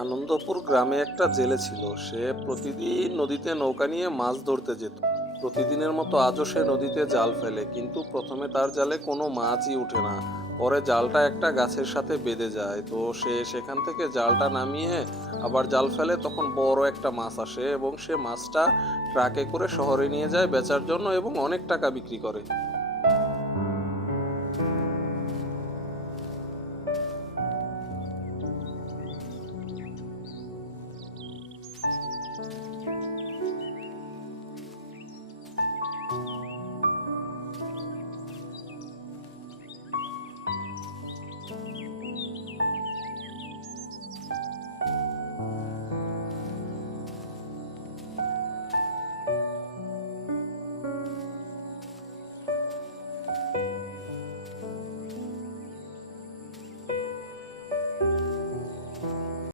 আনন্দপুর গ্রামে একটা জেলে ছিল। সে প্রতিদিন নদীতে নৌকা নিয়ে মাছ ধরতে যেত। প্রতিদিনের মতো আজও সে নদীতে জাল ফেলে, কিন্তু প্রথমে তার জালে কোনো মাছই ওঠে না। পরে জালটা একটা গাছের সাথে বেঁধে যায়, তো সে সেখান থেকে জালটা নামিয়ে আবার জাল ফেলে। তখন বড় একটা মাছ আসে এবং সে মাছটা ট্রাকে করে শহরে নিয়ে যায় বেচার জন্য এবং অনেক টাকা বিক্রি করে।